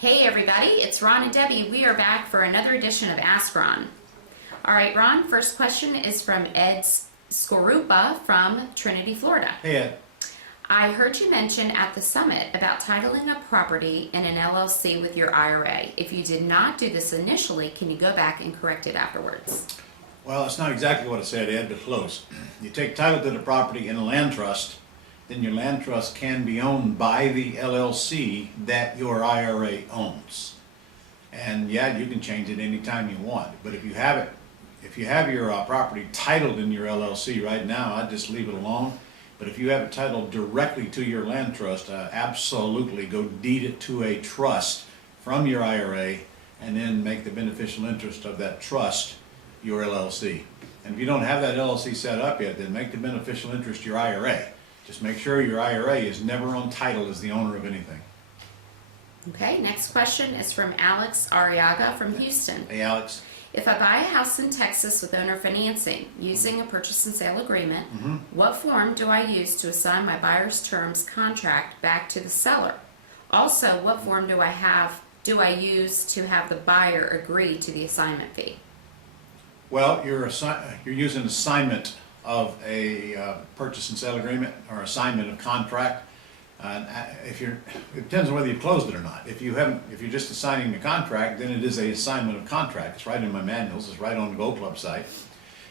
Hey everybody, it's Ron and Debbie. We are back for another edition of Ask Ron. All right, Ron, first question is from Ed Scorupa from Trinity, Florida. Hey, Ed. I heard you mention at the summit about titling a property in an LLC with your IRA. If you did not do this initially, can you go back and correct it afterwards? Well, it's not exactly what it said, Ed, but close. You take title to the property in a land trust, then your land trust can be owned by the LLC that your IRA owns. And yeah, you can change it anytime you want. But if you have your property titled in your LLC right now, I'd just leave it alone. But if you have it titled directly to your land trust, absolutely go deed it to a trust from your IRA and then make the beneficial interest of that trust your LLC. And if you don't have that LLC set up yet, then make the beneficial interest your IRA. Just make sure your IRA is never on title as the owner of anything. Okay, next question is from Alex Arriaga from Houston. Hey, Alex. If I buy a house in Texas with owner financing using a purchase and sale agreement, what form do I use to assign my buyer's terms contract back to the seller? Also, what form do I use to have the buyer agree to the assignment fee? Well, you're using assignment of a purchase and sale agreement or assignment of contract. It depends on whether you've closed it or not. If you're just assigning the contract, then it is a assignment of contract. It's right in my manuals. It's right on the Gold Club site.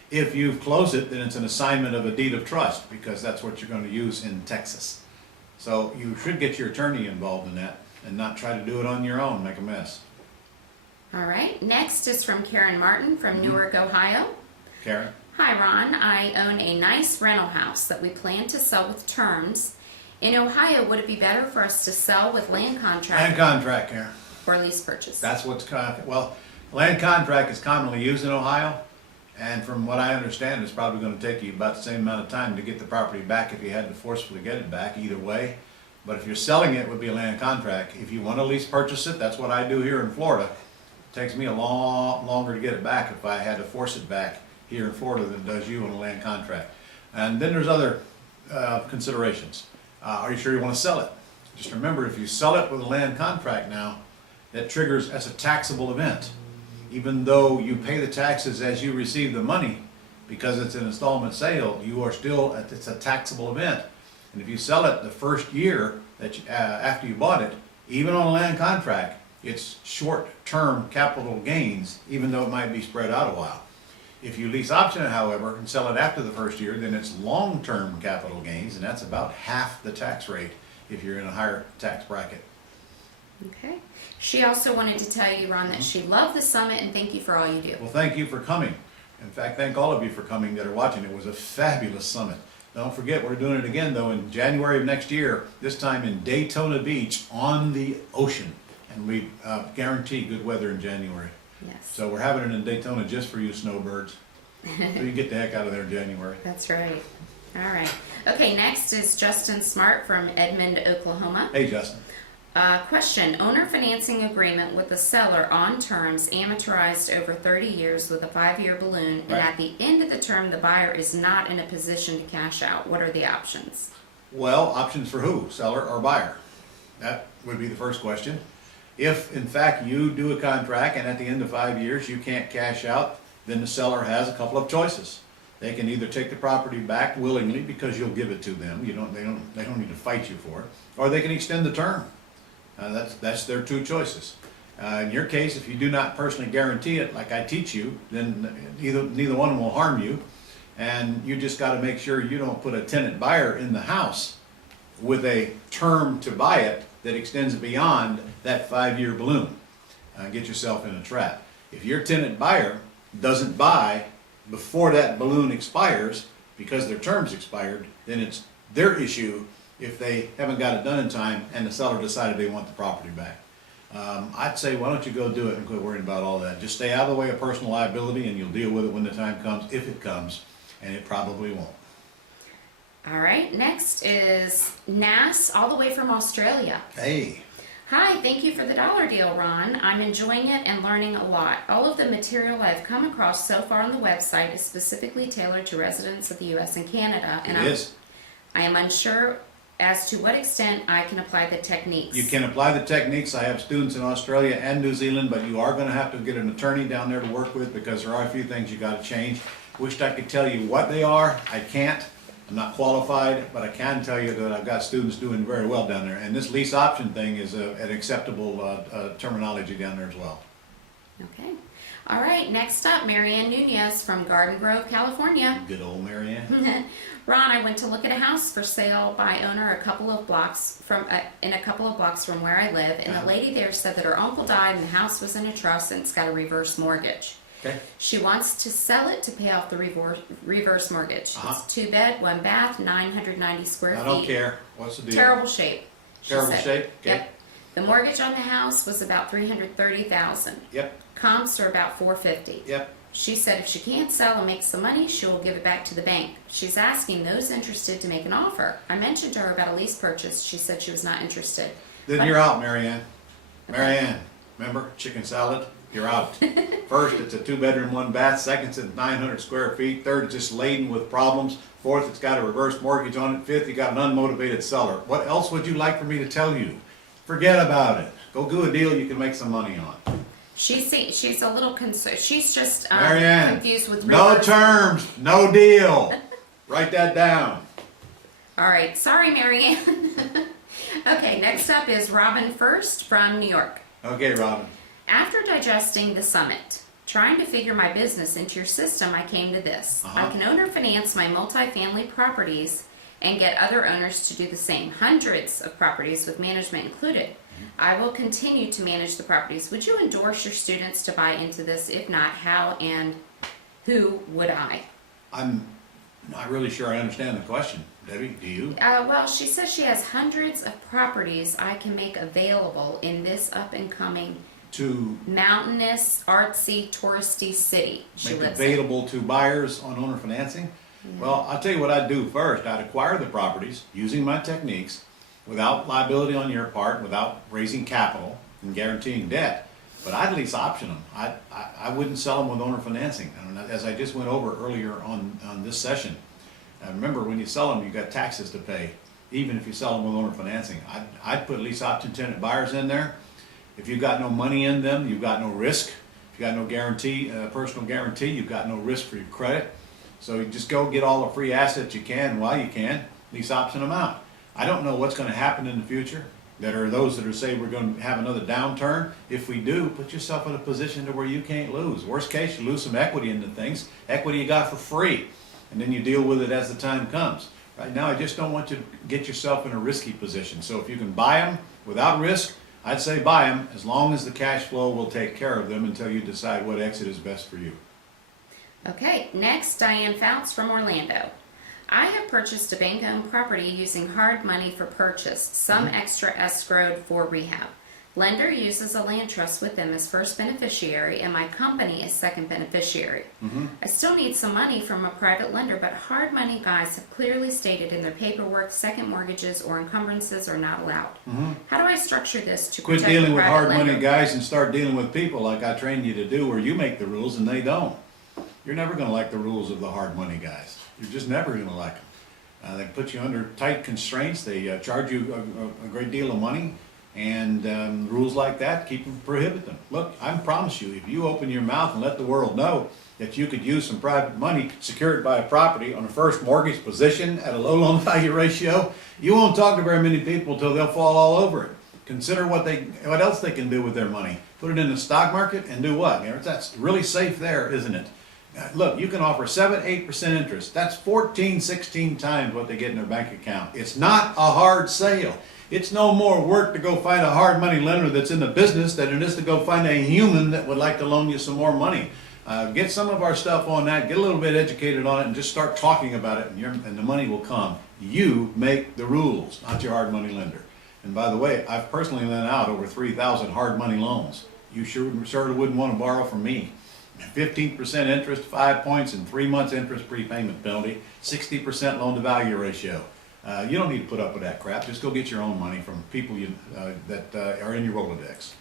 If you've closed it, then it's an assignment of a deed of trust, because that's what you're going to use in Texas. So you should get your attorney involved in that and not try to do it on your own, make a mess. All right, next is from Karen Martin from Newark, Ohio. Karen? Hi Ron, I own a nice rental house that we plan to sell with terms. In Ohio, would it be better for us to sell with land contract? Land contract, Karen. Or lease purchase? That's well, land contract is commonly used in Ohio, and from what I understand, it's probably going to take you about the same amount of time to get the property back if you had to forcefully get it back, either way. But if you're selling it, it would be a land contract. If you want to lease purchase it, that's what I do here in Florida. It takes me a lot longer to get it back if I had to force it back here in Florida than it does you on a land contract. And then there's other considerations. Are you sure you want to sell it? Just remember, if you sell it with a land contract now, that triggers as a taxable event. Even though you pay the taxes as you receive the money, because it's an installment sale, it's a taxable event. And if you sell it the first year that after you bought it, even on a land contract, it's short-term capital gains, even though it might be spread out a while. If you lease option it, however, and sell it after the first year, then it's long-term capital gains, and that's about half the tax rate if you're in a higher tax bracket. Okay. She also wanted to tell you, Ron, that she loved the summit and thank you for all you do. Well, thank you for coming. In fact, thank all of you for coming that are watching. It was a fabulous summit. Don't forget, we're doing it again, though, in January of next year, this time in Daytona Beach on the ocean. And we guarantee good weather in January. Yes. So we're having it in Daytona just for you snowbirds. So you get the heck out of there in January. That's right. All right. Okay, next is Justin Smart from Edmond, Oklahoma. Hey, Justin. Question. Owner financing agreement with the seller on terms amortized over 30 years with a 5-year balloon, and at the end of the term, the buyer is not in a position to cash out. What are the options? Well, options for who? Seller or buyer? That would be the first question. If, in fact, you do a contract and at the end of 5 years you can't cash out, then the seller has a couple of choices. They can either take the property back willingly because you'll give it to them. They don't need to fight you for it, or they can extend the term. That's their two choices. In your case, if you do not personally guarantee it, like I teach you, then neither one will harm you, and you just got to make sure you don't put a tenant buyer in the house with a term to buy it that extends beyond that 5-year balloon. Get yourself in a trap. If your tenant buyer doesn't buy before that balloon expires because their term's expired, then it's their issue if they haven't got it done in time and the seller decided they want the property back. I'd say, why don't you go do it and quit worrying about all that. Just stay out of the way of personal liability and you'll deal with it when the time comes, if it comes, and it probably won't. All right, next is Nas, all the way from Australia. Hey. Hi, thank you for the dollar deal, Ron. I'm enjoying it and learning a lot. All of the material I've come across so far on the website is specifically tailored to residents of the U.S. and Canada. And It is. I am unsure as to what extent I can apply the techniques. You can apply the techniques. I have students in Australia and New Zealand, but you are going to have to get an attorney down there to work with because there are a few things you got to change. Wished I could tell you what they are. I can't. I'm not qualified, but I can tell you that I've got students doing very well down there. And this lease option thing is an acceptable terminology down there as well. Okay. All right, next up, Marianne Nunez from Garden Grove, California. Good old Marianne. Ron, I went to look at a house for sale by owner in a couple of blocks from where I live, and the lady there said that her uncle died and the house was in a trust and it's got a reverse mortgage. Okay. She wants to sell it to pay off the reverse mortgage. It's 2 bed, 1 bath, 990 square feet. I don't care. What's the deal? Terrible shape. Terrible shape? Okay. Yep. The mortgage on the house was about $330,000. Yep. Comps are about $450,000. Yep. She said if she can't sell and make some money, she will give it back to the bank. She's asking those interested to make an offer. I mentioned to her about a lease purchase. She said she was not interested. Then you're out, Marianne. Marianne, remember chicken salad? You're out. First, it's a 2-bedroom, 1 bath. Second, it's 900 square feet. Third, it's just laden with problems. Fourth, it's got a reverse mortgage on it. Fifth, you got an unmotivated seller. What else would you like for me to tell you? Forget about it. Go do a deal you can make some money on. She's a little concerned. She's just Marianne, confused with no reverse. terms, no deal. Write that down. All right. Sorry, Marianne. Okay, next up is Robin First from New York. Okay, Robin. After digesting the summit, trying to figure my business into your system, I came to this. I can owner finance my multifamily properties and get other owners to do the same. Hundreds of properties with management included. I will continue to manage the properties. Would you endorse your students to buy into this? If not, how and who would I? I'm not really sure I understand the question. Debbie, do you? Well, she says she has hundreds of properties I can make available in this up-and-coming To mountainous, artsy, touristy city she make lives available to buyers on owner financing? Well, I'll tell you what I'd do first. I'd acquire the properties using my techniques without liability on your part, without raising capital and guaranteeing debt. But I'd lease option them. I wouldn't sell them with owner financing. And as I just went over earlier on this session, remember when you sell them, you've got taxes to pay, even if you sell them with owner financing. I'd put lease option tenant buyers in there. If you've got no money in them, you've got no risk. If you've got no guarantee, personal guarantee, you've got no risk for your credit. So you just go get all the free assets you can while you can, lease option them out. I don't know what's going to happen in the future. There are those that are saying we're going to have another downturn. If we do, put yourself in a position to where you can't lose. Worst case, you lose some equity into things. Equity you got for free, and then you deal with it as the time comes. Right now, I just don't want you to get yourself in a risky position. So if you can buy them without risk, I'd say buy them as long as the cash flow will take care of them until you decide what exit is best for you. Okay, next, Diane Fouts from Orlando. I have purchased a bank-owned property using hard money for purchase, some extra escrowed for rehab. Lender uses a land trust with them as first beneficiary, and my company is second beneficiary. I still need some money from a private lender, but hard money guys have clearly stated in their paperwork second mortgages or encumbrances are not allowed. How do I structure this to Quit protect dealing the with private hard lender? money guys and start dealing with people like I trained you to do, where you make the rules and they don't. You're never going to like the rules of the hard money guys. You're just never going to like them. They put you under tight constraints. They charge you a great deal of money, and rules like that prohibit them. Look, I promise you, if you open your mouth and let the world know that you could use some private money secured by a property on a first mortgage position at a low loan value ratio, you won't talk to very many people until they'll fall all over it. Consider what else they can do with their money. Put it in the stock market and do what? That's really safe there, isn't it? Look, you can offer 7-8% interest. That's 14, 16 times what they get in their bank account. It's not a hard sale. It's no more work to go find a hard money lender that's in the business than it is to go find a human that would like to loan you some more money. Get some of our stuff on that, get a little bit educated on it, and just start talking about it, and the money will come. You make the rules, not your hard money lender. And by the way, I've personally lent out over 3,000 hard money loans. You sure wouldn't want to borrow from me. 15% interest, 5 points, and 3 months interest prepayment penalty, 60% loan to value ratio. You don't need to put up with that crap. Just go get your own money from people that are in your Rolodex.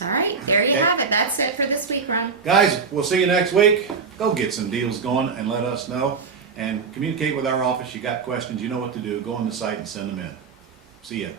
All right, there you have it. That's it for this week, Ron. Guys, we'll see you next week. Go get some deals going and let us know. and communicate with our office. You got questions, you know what to do. Go on the site and send them in. See ya.